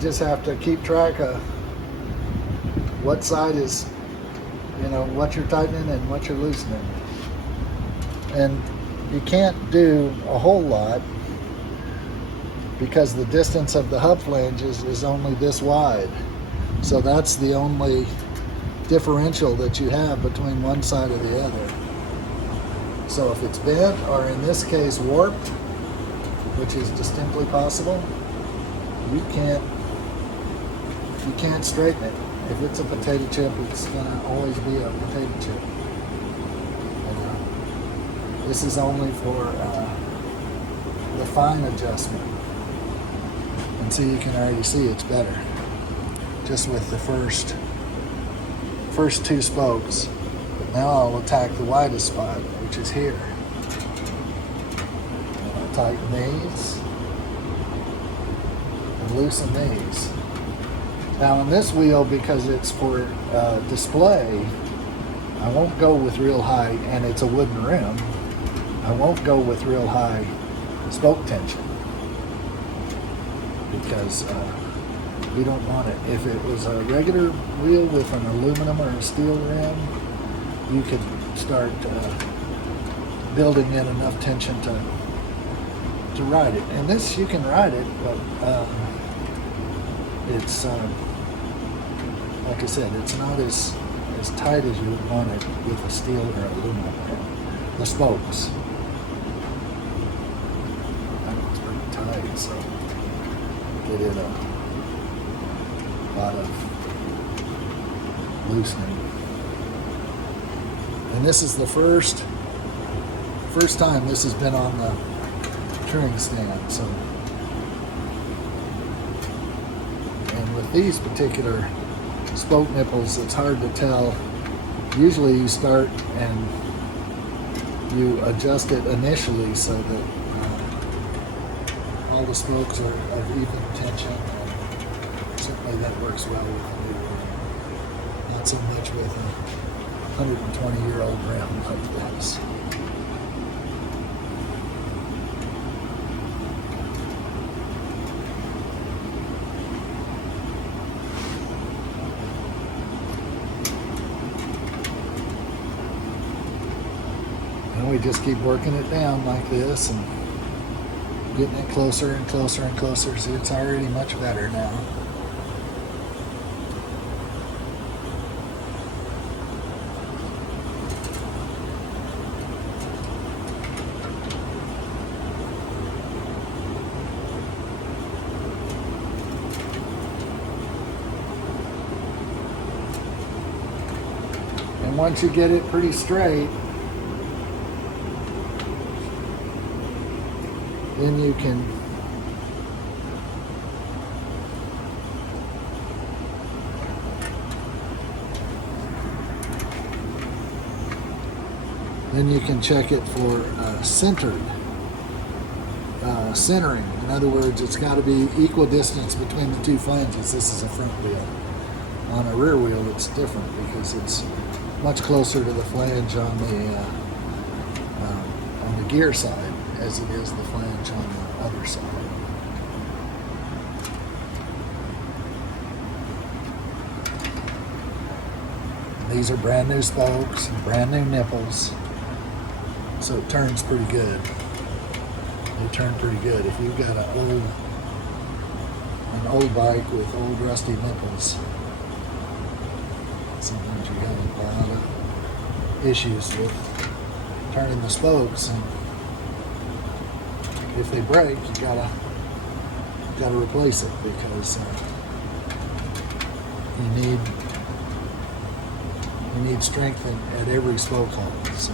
just have to keep track of what side is, what you're tightening and what you're loosening. And you can't do a whole lot because the distance of the hub flanges is only this wide. So that's the only differential that you have between one side or the other. So if it's bent, or in this case warped, which is distinctly possible, you can't straighten it. If it's a potato chip, it's gonna always be a potato chip. This is only for the fine adjustment. And see, you can already see it's better just with the first two spokes. But now I'll attack the widest spot, which is here. I'll tighten these and loosen these. Now on this wheel, because it's for display, I won't go with real high, and it's a wooden rim, I won't go with real high spoke tension because we don't want it. If it was a regular wheel with an aluminum or a steel rim, you could start building in enough tension to ride it. And this, you can ride it, but it's like I said, it's not as tight as you would want it with a steel or aluminum rim. The spokes. That one's pretty tight, so get it a lot of loosening. And this is the first time this has been on the touring stand. So, and with these particular spoke nipples, it's hard to tell. Usually you start and you adjust it initially so that all the spokes are of even tension, and certainly that works well with a new rim. Not so much with a 120-year-old rim like this. And we just keep working it down like this and getting it closer and closer and closer. See, it's already much better now. And once you get it pretty straight, then you can check it for centering. In other words, it's got to be equal distance between the two flanges. This is a front wheel. On a rear wheel, it's different because it's much closer to the flange on the gear side as it is the flange on the other side. These are brand new spokes and brand new nipples, so it turns pretty good. They turn pretty good. If you've got an old bike with old rusty nipples, sometimes you have a lot of issues with turning the spokes, and if they break, you gotta replace it because you need strength at every spoke hole. So.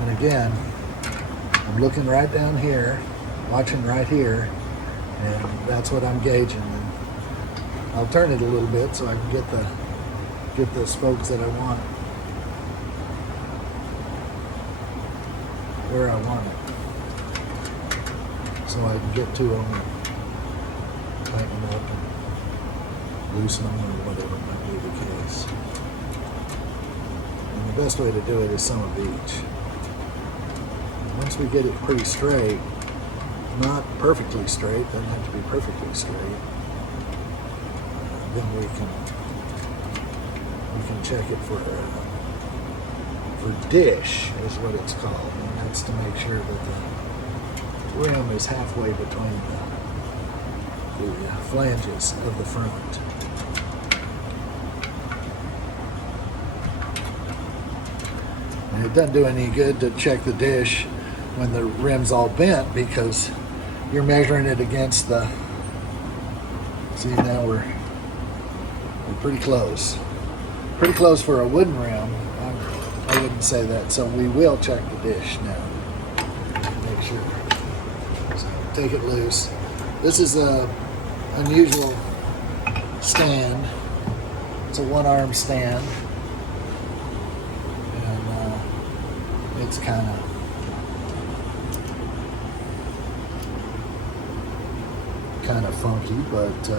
And again, I'm looking right down here, watching right here, and that's what I'm gauging. And I'll turn it a little bit so I can get the spokes that I want where I want it, so I can get to them and tighten them up and loosen them or whatever might be the case. And the best way to do it is some of each. Once we get it pretty straight, not perfectly straight, doesn't have to be perfectly straight, then we can check it for dish is what it's called, and that's to make sure that the rim is halfway between the flanges of the front. And it doesn't do any good to check the dish when the rim's all bent, because you're measuring it against the, see, now we're pretty close. Pretty close for a wooden rim. I wouldn't say that, so we will check the dish now. Make sure. So take it loose. This is a unusual stand. It's a one-arm stand, and it's kind of funky, but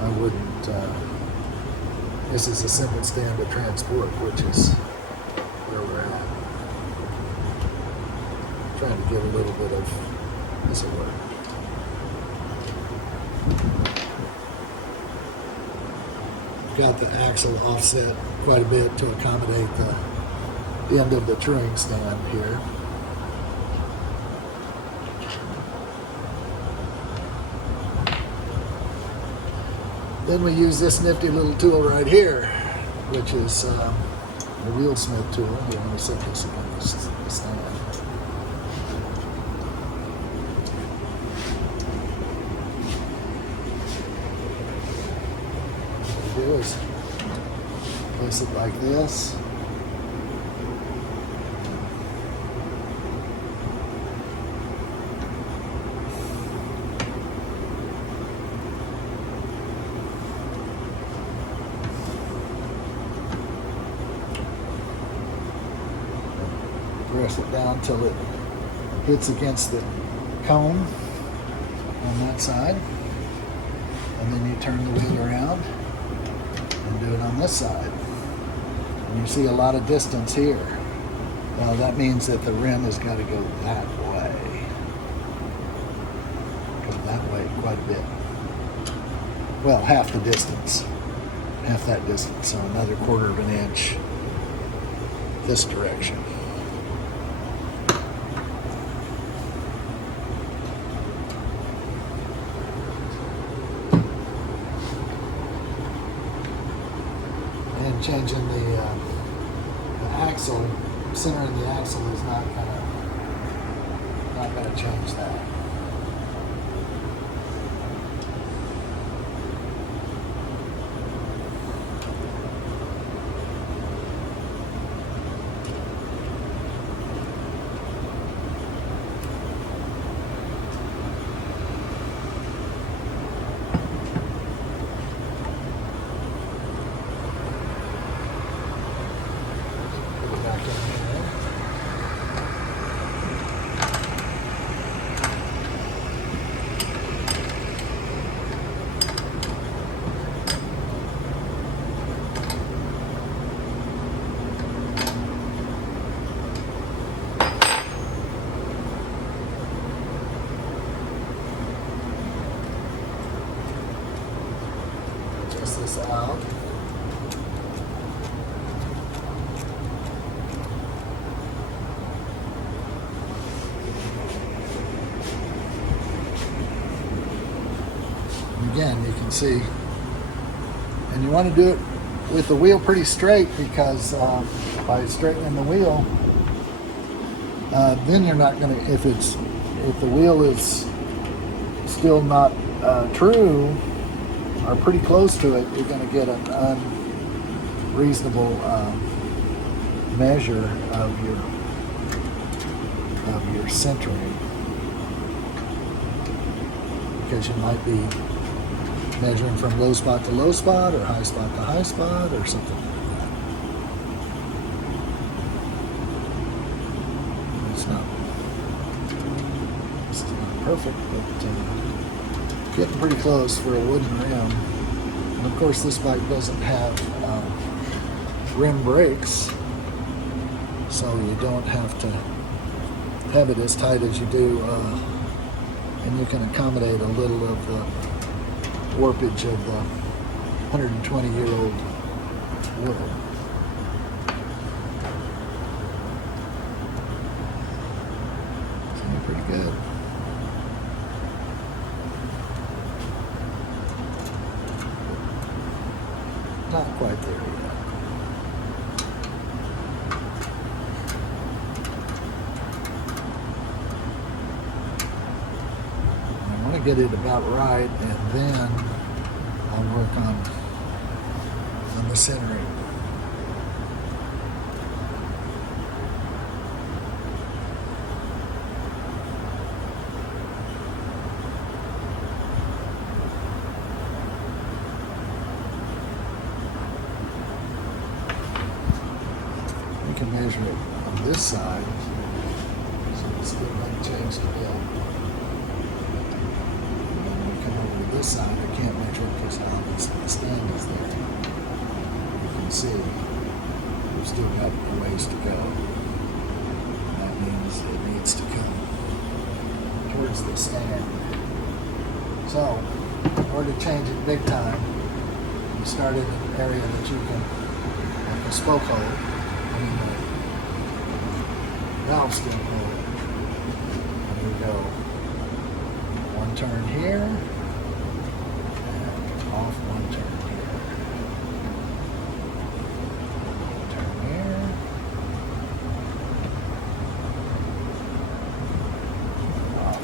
I wouldn't. This is a simple stand to transport, which is where we're at. Trying to get a little bit of this will work. Got the axle offset quite a bit to accommodate the end of the touring stand here. Then we use this nifty little tool right here, which is a wheel smith tool. You want to set this against the stand. What we do is place it like this. Press it down till it hits against the cone on that side, and then you turn the wheel around and do it on this side, and you see a lot of distance here. Now that means that the rim has got to go that way, quite a bit. Well, half the distance, half that distance, so another 1/4 of an inch this direction. And changing the axle, centering the axle is not gonna change that. This out. And again, you can see, and you want to do it with the wheel pretty straight, because by straightening the wheel, then you're not going to, if the wheel is still not true or pretty close to it, you're going to get an unreasonable measure of your centering, because you might be measuring from low spot to low spot, or high spot to high spot, or something like that. It's not perfect, but Getting pretty close for a wooden rim. And of course this bike doesn't have rim brakes, so you don't have to have it as tight as you do, and you can accommodate a little of the warpage of the 120-year-old wood. It's pretty good. Not quite there yet. I want to get it about right, and then I'll work on the centering. We can measure it on this side, so it's still going to change the bill. And then when we come over to this side, I can't measure it because the stand is there. You can see we've still got a ways to go. That means it needs to come towards the stand. So, in order to change it big time, you start in an area that you can, like a spoke hole. Valve skin hole. And we go one turn here, and off one turn here. Turn here. Off.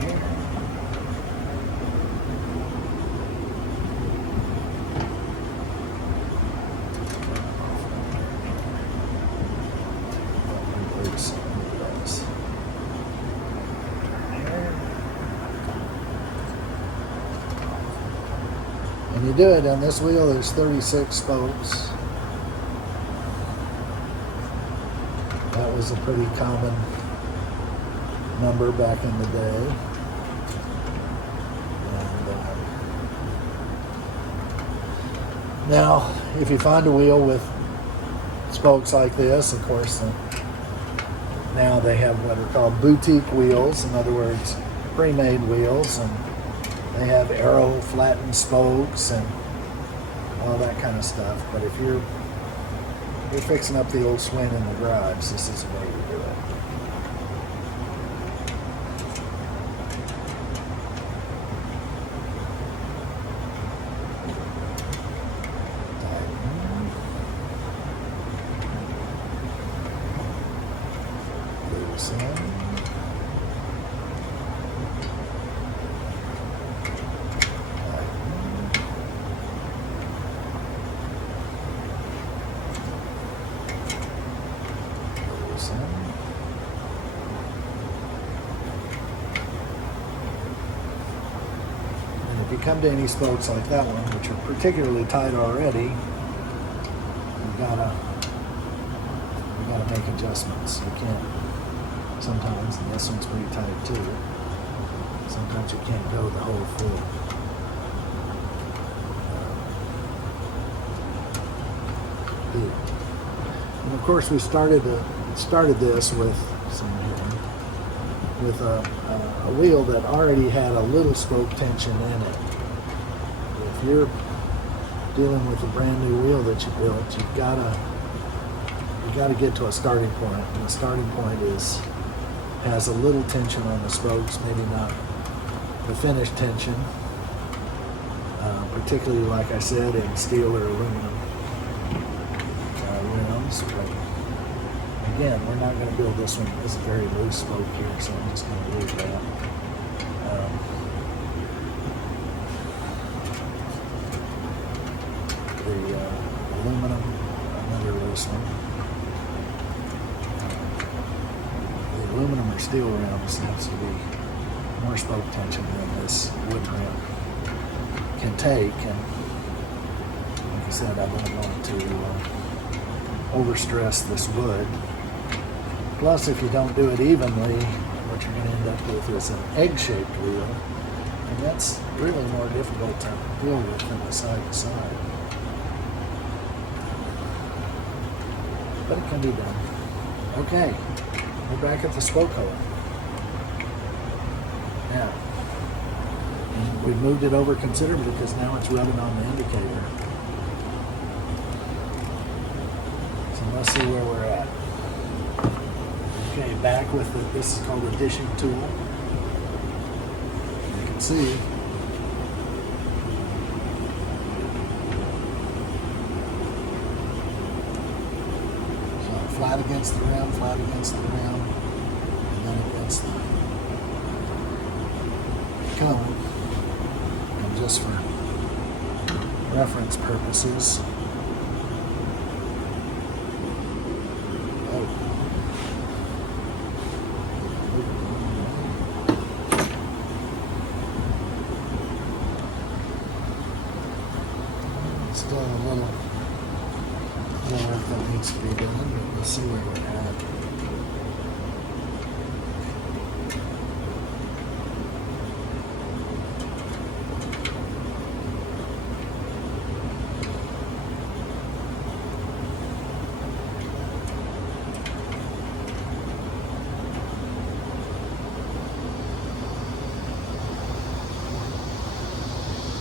Here. When you do it on this wheel, there's 36 spokes. That was a pretty common number back in the day. And, now, if you find a wheel with spokes like this, of course, now they have what are called boutique wheels. In other words, pre-made wheels, and they have arrow flattened spokes and all that kind of stuff. But if you're fixing up the old swing in the garage, this is the way to do it. Loosen. And if you come to any spokes like that one, which are particularly tight already, you gotta make adjustments. You can't sometimes, and this one's pretty tight too. Sometimes you can't go the whole full. And of course, we started this with a wheel that already had a little spoke tension in it. If you're dealing with a brand new wheel that you built, you gotta get to a starting point, and the starting point has a little tension on the spokes, maybe not the finished tension, particularly like I said in steel or aluminum rims. But again, we're not going to build this one. This is a very loose spoke here, so I'm just going to leave that. The aluminum, another loose one. The aluminum or steel rim seems to be more spoke tension than this wood rim can take, and like I said, I don't want to overstress this wood. Plus, if you don't do it evenly, what you're going to end up with is an egg-shaped wheel, and that's really more difficult to deal with than the side-to-side. But it can be done. Okay, we're back at the spoke hole. Now, we've moved it over considerably because now it's rubbing on the indicator. So let's see where we're at. Okay, back with this is called a dishing tool. You can see so flat against the rim, flat against the rim, and then against the cone. And just for reference purposes. Still a little work that needs to be done, but we'll see where we're at.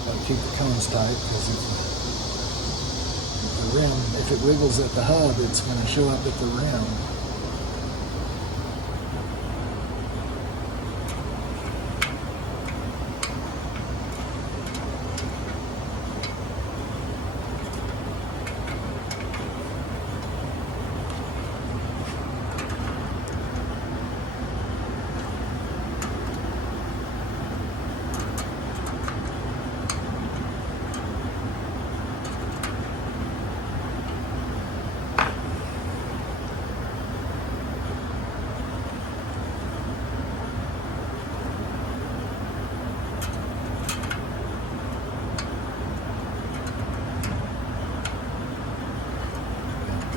Gotta keep the cones tight because the rim, if it wiggles at the hub, it's going to show up at the rim.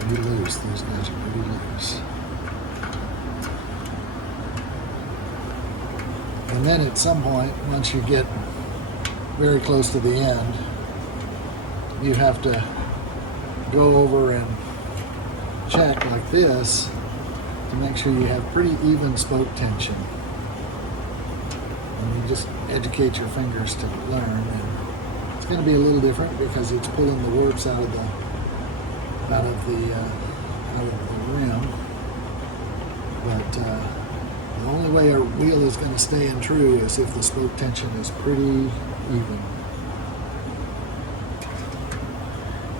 Pretty loose, these guys are pretty loose. And then at some point, once you get very close to the end, you have to go over and check like this to make sure you have pretty even spoke tension. And you just educate your fingers to learn. And it's going to be a little different because it's pulling the warps out of the rim, but the only way our wheel is going to stay in true is if the spoke tension is pretty even.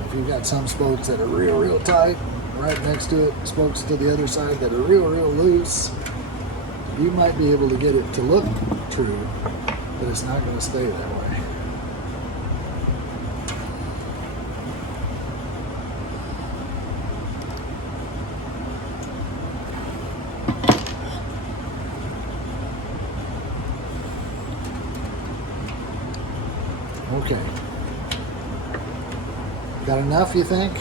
If you've got some spokes that are real tight, right next to it, spokes to the other side that are real loose, you might be able to get it to look true, but it's not going to stay that way. Okay. Got enough, you think?